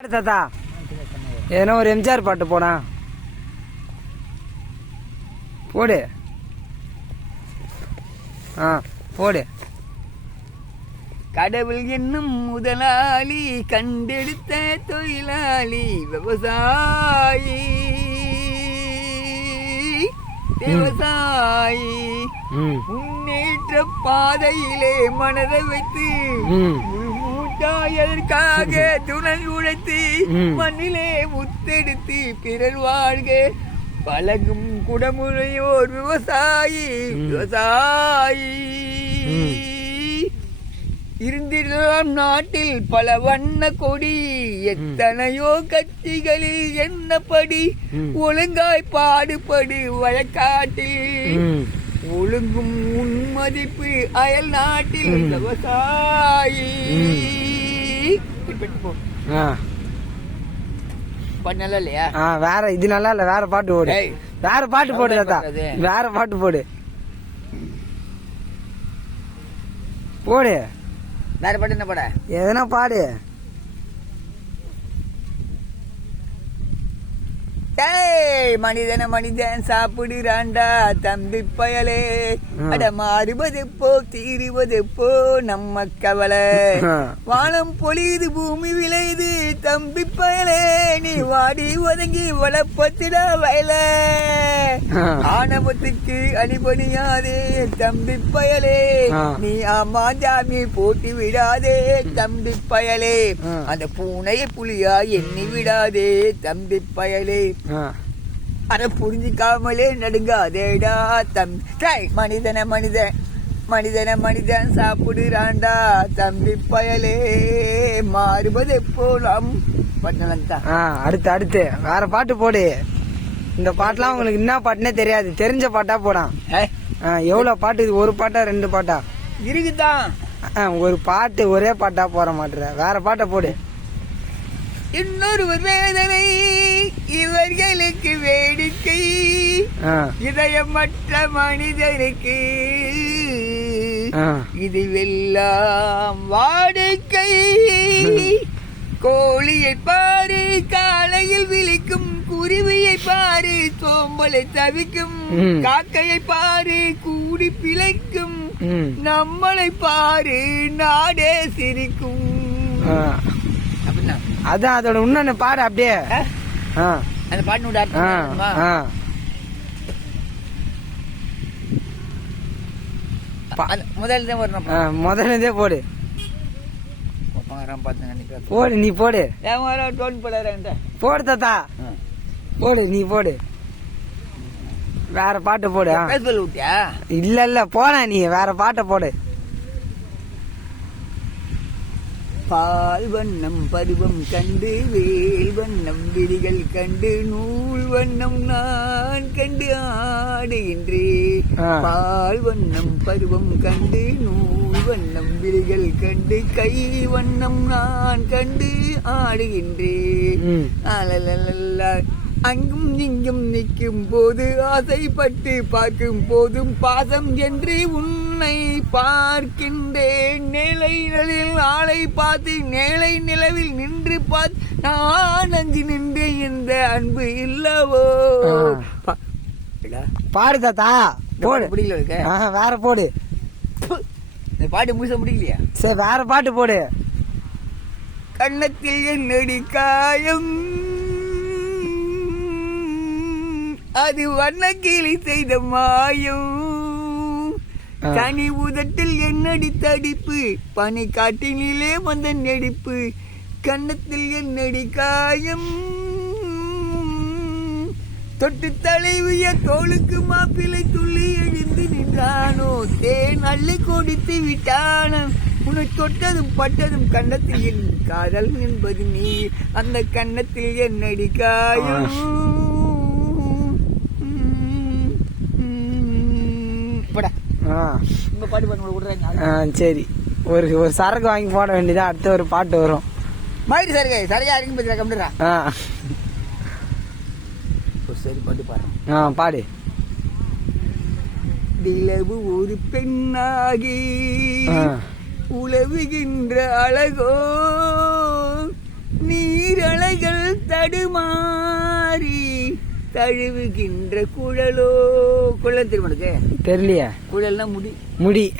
தாத்தா ஏன்னா ஒரு எம்ஜிஆர் பாட்டு போனா போடு. போடு. கடவுள் என்னும் முதலாளி கண்டெடுத்த தொழிலாளி விவசாயி விவசாயி முன்னேற்ற பாதையிலே மனதை வைத்து எதற்காக துணை உழைத்து மண்ணிலே முத்தெடுத்து பிறர் வாழ்க பழகும் குடமுறையோர் விவசாயி விவசாயி. இருந்திருந்தாம் நாட்டில் பல வண்ண கொடி எத்தனையோ கட்சிகளில் என்னப்படி ஒழுங்காய் பாடுபடு வழக்காட்டில் ஒழுங்கும் உன்மதிப்பு அயல் நாட்டில் விவசாயி. பாட்டு நல்லா இல்லையா? வேற இது நல்லா இல்ல, வேற பாட்டு போடு. வேற பாட்டு போடு தாத்தா, வேற பாட்டு போடு. போடு வேற பாட்டு. என்ன பாட? எதனா பாடு. மனிதன மனிதன் சாப்பிடுறாண்டா தம்பி பயலே, அட மாறுவது போ தீருவது போ நம்ம கவலை. வானம் பொழியுது பூமி விளையுது தம்பி பயலே, நீ வாடி ஒதுங்கி வளப்பத்திடா வயல. ஆணவத்துக்கு அடிபணியாதே தம்பி பயலே, நீ ஆமா ஜாமி போட்டு விடாதே தம்பி பயலே. அந்த பூனையை புலியா எண்ணி விடாதே தம்பி பயலே. அத புரிஞ்சிக்காமலே நடுங்காதேடா தம்பி. மனிதன மனிதன் மனிதன மனிதன் சாப்பிடுறாண்டா தம்பி பயலே, மாறுவது எப்போலாம். அடுத்து அடுத்து வேற பாட்டு போடு. இந்த பாட்டுலாம் உங்களுக்கு என்ன பாட்டுனே தெரியாது, தெரிஞ்ச பாட்டா போடான். எவ்வளவு பாட்டு இது? ஒரு பாட்டா ரெண்டு பாட்டா இருக்குதான்? ஒரு பாட்டு ஒரே பாட்டா போற மாட்டுற, வேற பாட்டை போடு. இன்னொருவர் வேதனை இவர்களுக்கு வேடிக்கை, இதயமற்ற மனிதனுக்கு இது வெல்லாம் வாடிக்கை. கோழியை பாரு காலையில் விழிக்கும், குருவியை பாரு சோம்பலை தவிக்கும், காக்கையை பாரு கூடி பிழைக்கும், நம்மளை பாரு நாடே சிரிக்கும். அதான் அதோட இன்னொன்னு பாடு அப்படியே. அந்த பாட்டு முதல்ல போடு. போடு நீ போடு. போடு தாத்தா போடு, நீ போடு. வேற பாட்டு போடு. இல்ல இல்ல போன நீ வேற பாட்டை போடு. பால் வண்ணம் பருவம் கண்டு வேல் வண்ணம் விழிகள் கண்டு நூல் வண்ணம் நான் கண்டு ஆடுகின்றேன். பால் வண்ணம் பருவம் கண்டு நூல் வண்ணம் விழிகள் கண்டு கை வண்ணம் நான் கண்டு ஆடுகின்றேன். அங்கும் இங்கும் நிற்கும் போது ஆசைப்பட்டு பார்க்கும் போதும் பாசம் என்று உன்னை பார்க்கின்றேன். நேலை நிலையில் ஆளை பார்த்து நேலை நிலவில் நின்று பார்த்து நான் அங்கு நின்று இந்த அன்பு இல்லவோ. பாடு தாத்தா போடு. பிடிக்கல வேற போடு. இந்த பாட்டு முழுச முடியலையா? சரி வேற பாட்டு போடு. கன்னத்தில் என்னடி காயம் அது வண்ணக்கிளி செய்த மாயம், தனி உதட்டில் என்னடி தடிப்பு பனி காட்டினிலே வந்த நெடிப்பு. கன்னத்தில் என்னடி காயம் தொட்டு தலைவிய தோளுக்கு மாப்பிள்ளை துள்ளி எழுந்து நின்றானோ, தேன் அள்ளி கொடுத்து விட்டானோ. உன்னை தொட்டதும் பட்டதும் கன்னத்தில் என் காதல் என்பது நீ, அந்த கன்னத்தில் என்னடி காயம். சரி ஒரு ஒரு சரக்கு வாங்கி போட வேண்டியதா, அடுத்த ஒரு பாட்டு வரும். மாதிரி சரகை சரகா இறங்கி பத்திரா கம்ப்ளீரா. சரி பாட்டு பாரு. பாடு. நிலவு ஒரு பெண்ணாகி உலவுகின்ற அழகோ, நீரலைகள் தடுமாறி தழுவுகின்ற குழலோ. குழல் தெரியுமா உனக்கு? தெரியலையா? குழல்னா முடி. முடி.